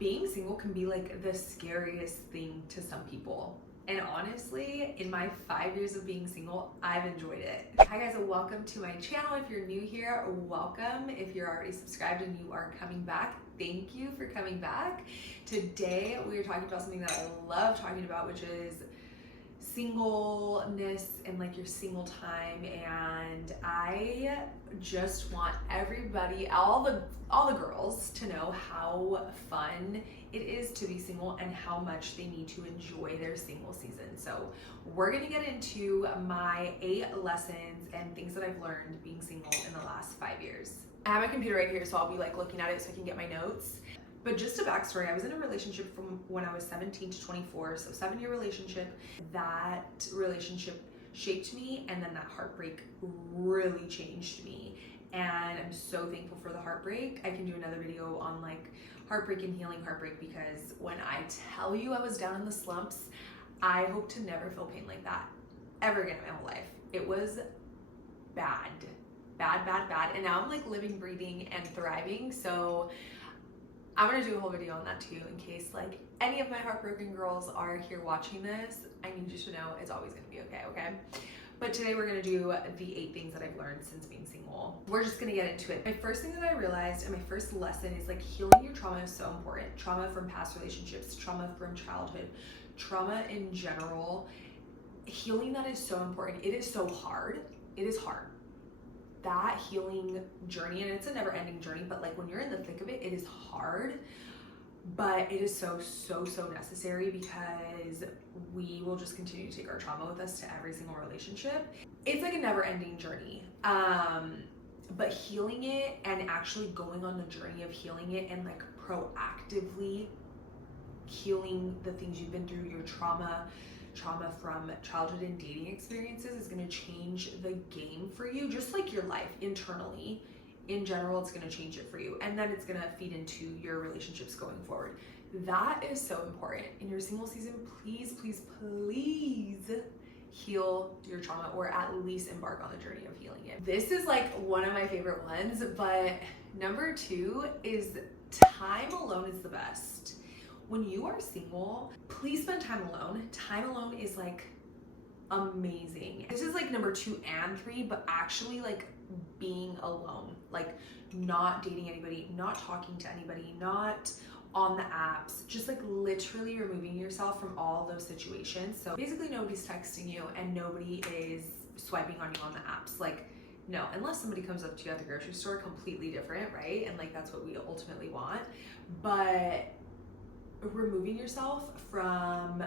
being single can be like the scariest thing to some people. And honestly, in my 5 years of being single, I've enjoyed it. Hi guys, and welcome to my channel. If you're new here, welcome. If you're already subscribed and you are coming back, thank you for coming back. Today, we are talking about something that I love talking about, which is singleness and like your single time. And I just want everybody, all the girls, to know how fun it is to be single and how much they need to enjoy their single season. So we're gonna get into my 8 lessons and things that I've learned being single in the last 5 years. I have my computer right here, so I'll be like looking at it so I can get my notes. But just a backstory, I was in a relationship from when I was 17 to 24, so 7-year relationship. That relationship shaped me, and then that heartbreak really changed me. And I'm so thankful for the heartbreak. I can do another video on like heartbreak and healing heartbreak, because when I tell you I was down in the slumps, I hope to never feel pain like that ever again in my whole life. It was bad. And now I'm like living, breathing, and thriving. So I'm gonna do a whole video on that too, in case like any of my heartbroken girls are here watching this. I need you to know it's always gonna be okay? But today we're gonna do the 8 things that I've learned since being single. We're just gonna get into it. My first thing that I realized, and my first lesson, is like healing your trauma is so important. Trauma from past relationships, trauma from childhood, trauma in general. Healing that is so important. It is so hard. It is hard. That healing journey, and it's a never-ending journey, but like when you're in the thick of it, it is hard, but it is so necessary, because we will just continue to take our trauma with us to every single relationship. It's like a never-ending journey, but healing it and actually going on the journey of healing it and like proactively healing the things you've been through, your trauma from childhood and dating experiences, is going to change the game for you, just like your life internally. In general, it's going to change it for you, and then it's going to feed into your relationships going forward. That is so important. In your single season, please heal your trauma, or at least embark on the journey of healing it. This is like one of my favorite ones, but number 2 is time alone is the best. When you are single, please spend time alone. Time alone is like amazing. This is like number 2 and 3, but actually like being alone, like not dating anybody, not talking to anybody, not on the apps, just like literally removing yourself from all those situations. So basically nobody's texting you and nobody is swiping on you on the apps. Like, no, unless somebody comes up to you at the grocery store, completely different, right? And like that's what we ultimately want. But removing yourself from,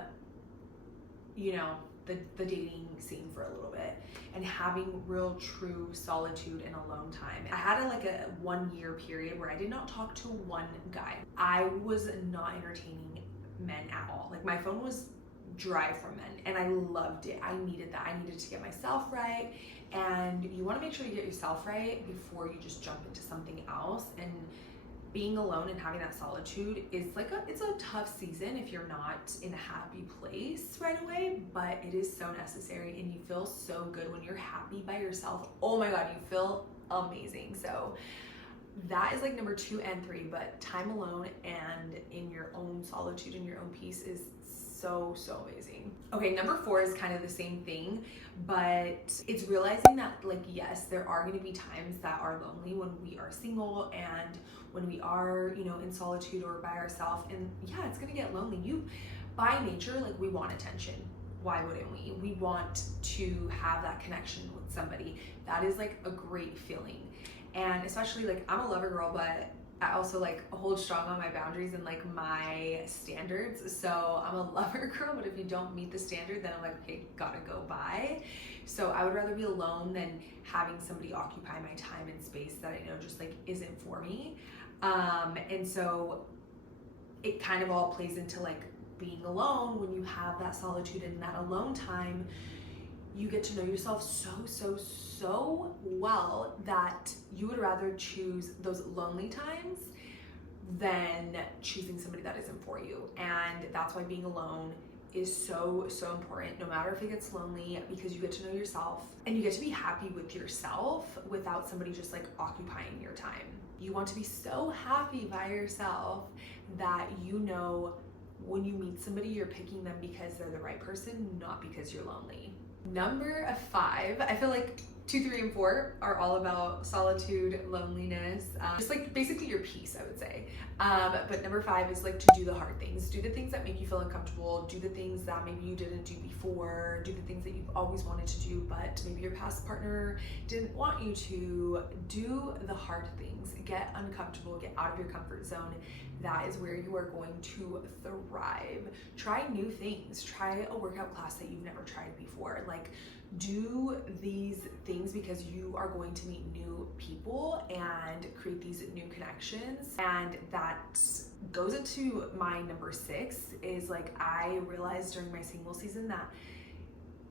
you know, the dating scene for a little bit and having real true solitude and alone time. I had a 1-year period where I did not talk to one guy. I was not entertaining men at all. Like my phone was dry from men, and I loved it. I needed that. I needed to get myself right, and you want to make sure you get yourself right before you just jump into something else. And being alone and having that solitude is like it's a tough season if you're not in a happy place right away, but it is so necessary, and you feel so good when you're happy by yourself. Oh my God, you feel amazing. So that is like number 2 and 3, but time alone and in your own solitude and your own peace is so amazing. Okay, number 4 is kind of the same thing, but it's realizing that like, yes, there are going to be times that are lonely when we are single and when we are, you know, in solitude or by ourselves. And yeah, it's going to get lonely. You, by nature, like we want attention. Why wouldn't we? We want to have that connection with somebody. That is like a great feeling. And especially like I'm a lover girl, but I also like hold strong on my boundaries and like my standards. So I'm a lover girl, but if you don't meet the standard, then I'm like, okay, gotta go bye. So I would rather be alone than having somebody occupy my time and space that I know just like isn't for me. And so it kind of all plays into like being alone. When you have that solitude and that alone time, you get to know yourself so well that you would rather choose those lonely times than choosing somebody that isn't for you. And that's why being alone is so important, no matter if it gets lonely, because you get to know yourself and you get to be happy with yourself without somebody just like occupying your time. You want to be so happy by yourself that you know when you meet somebody, you're picking them because they're the right person, not because you're lonely. Number 5, I feel like 2, 3, and 4 are all about solitude, loneliness, just like basically your peace, I would say. But number 5 is like to do the hard things. Do the things that make you feel uncomfortable. Do the things that maybe you didn't do before. Do the things that you've always wanted to do, but maybe your past partner didn't want you to. Do the hard things. Get uncomfortable. Get out of your comfort zone. That is where you are going to thrive. Try new things. Try a workout class that you've never tried before. Like, do these things because you are going to meet new people and create these new connections. And that goes into my number 6 is like, I realized during my single season that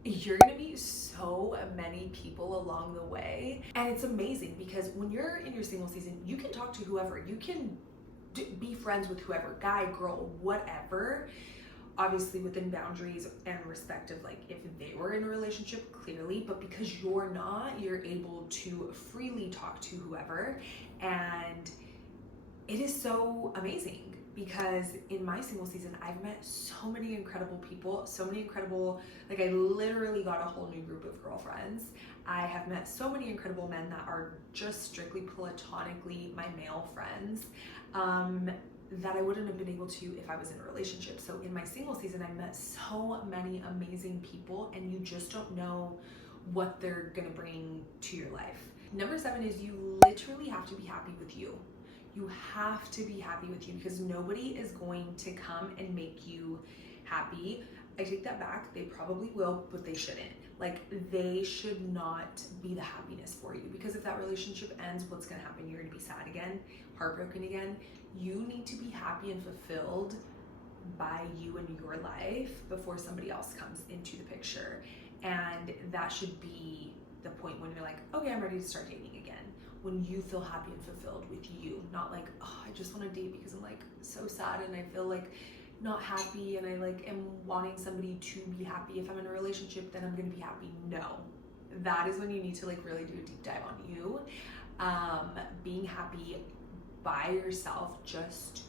you're gonna meet so many people along the way. And it's amazing because when you're in your single season, you can talk to whoever. You can be friends with whoever, guy, girl, whatever. Obviously within boundaries and respect of like if they were in a relationship, clearly, but because you're not, you're able to freely talk to whoever. And it is so amazing because in my single season, I've met so many incredible people, so many incredible, like I literally got a whole new group of girlfriends. I have met so many incredible men that are just strictly platonically my male friends. That I wouldn't have been able to if I was in a relationship. So in my single season, I met so many amazing people, and you just don't know what they're gonna bring to your life. Number 7 is you literally have to be happy with you. You have to be happy with you because nobody is going to come and make you happy. I take that back. They probably will, but they shouldn't. Like, they should not be the happiness for you, because if that relationship ends, what's gonna happen? You're gonna be sad again, heartbroken again. You need to be happy and fulfilled by you and your life before somebody else comes into the picture. And that should be the point when you're like, okay, I'm ready to start dating again. When you feel happy and fulfilled with you, not like, oh, I just want to date because I'm like so sad and I feel like not happy and I like am wanting somebody to be happy. If I'm in a relationship, then I'm gonna be happy. No, that is when you need to like really do a deep dive on you. Being happy by yourself, just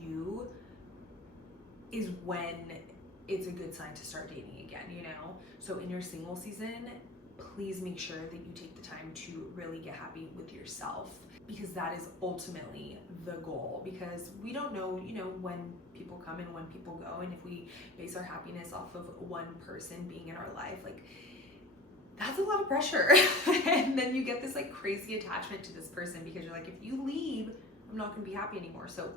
you, is when it's a good sign to start dating again, you know? So in your single season, please make sure that you take the time to really get happy with yourself, because that is ultimately the goal. Because we don't know, you know, when people come and when people go, and if we base our happiness off of one person being in our life, like, that's a lot of pressure. And then you get this like crazy attachment to this person because you're like, if you leave, I'm not gonna be happy anymore. So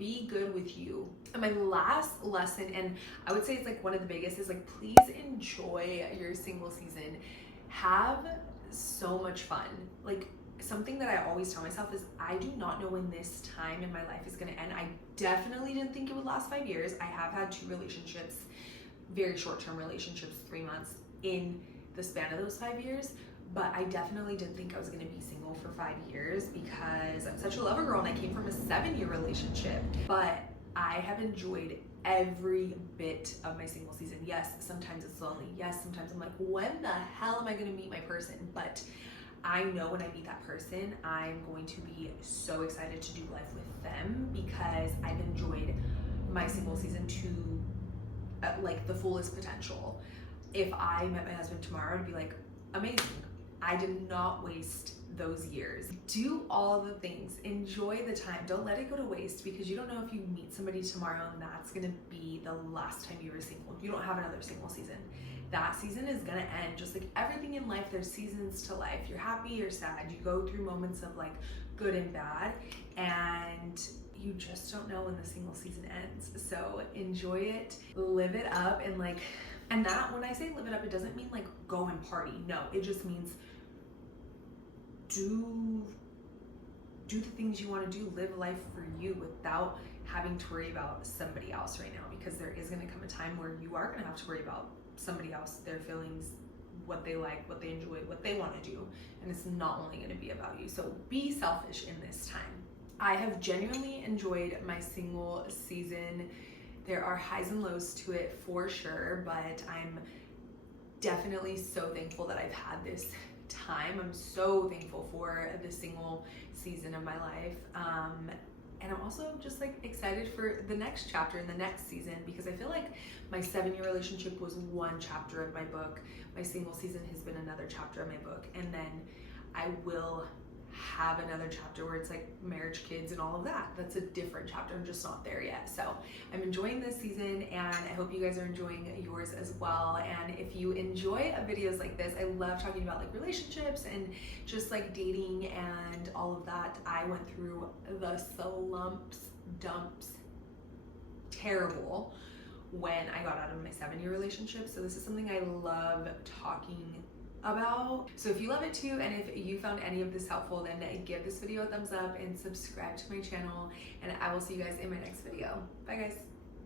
be good with you. And my last lesson, and I would say it's like one of the biggest, is like, please enjoy your single season. Have so much fun. Like, something that I always tell myself is, I do not know when this time in my life is gonna end. I definitely didn't think it would last 5 years. I have had 2 relationships, very short-term relationships, 3 months in the span of those 5 years, but I definitely didn't think I was gonna be single for 5 years because I'm such a lover girl and I came from a 7-year relationship. But I have enjoyed every bit of my single season. Yes, sometimes it's lonely. Yes, sometimes I'm like, when the hell am I gonna meet my person? But I know when I meet that person, I'm going to be so excited to do life with them because I've enjoyed my single season to like the fullest potential. If I met my husband tomorrow, I'd be like, amazing. I did not waste those years. Do all the things, enjoy the time. Don't let it go to waste, because you don't know if you meet somebody tomorrow and that's gonna be the last time you were single. You don't have another single season. That season is gonna end. Just like everything in life, there's seasons to life. You're happy, you're sad. You go through moments of like good and bad, and you just don't know when the single season ends. So enjoy it, live it up, and like, and that, when I say live it up, it doesn't mean like go and party. No, it just means do the things you want to do. Live life for you without having to worry about somebody else right now, because there is going to come a time where you are going to have to worry about somebody else, their feelings, what they like, what they enjoy, what they want to do, and it's not only going to be about you. So be selfish in this time. I have genuinely enjoyed my single season. There are highs and lows to it for sure, but I'm definitely so thankful that I've had this time. I'm so thankful for the single season of my life. And I'm also just like excited for the next chapter in the next season, because I feel like my 7-year relationship was one chapter of my book. My single season has been another chapter of my book. And then I will have another chapter where it's like marriage, kids, and all of that. That's a different chapter. I'm just not there yet. So I'm enjoying this season, and I hope you guys are enjoying yours as well. And if you enjoy videos like this, I love talking about like relationships and just like dating and all of that. I went through the slumps, dumps, terrible when I got out of my 7-year relationship. So this is something I love talking about. So if you love it too, and if you found any of this helpful, then give this video a thumbs up and subscribe to my channel, and I will see you guys in my next video. Bye guys.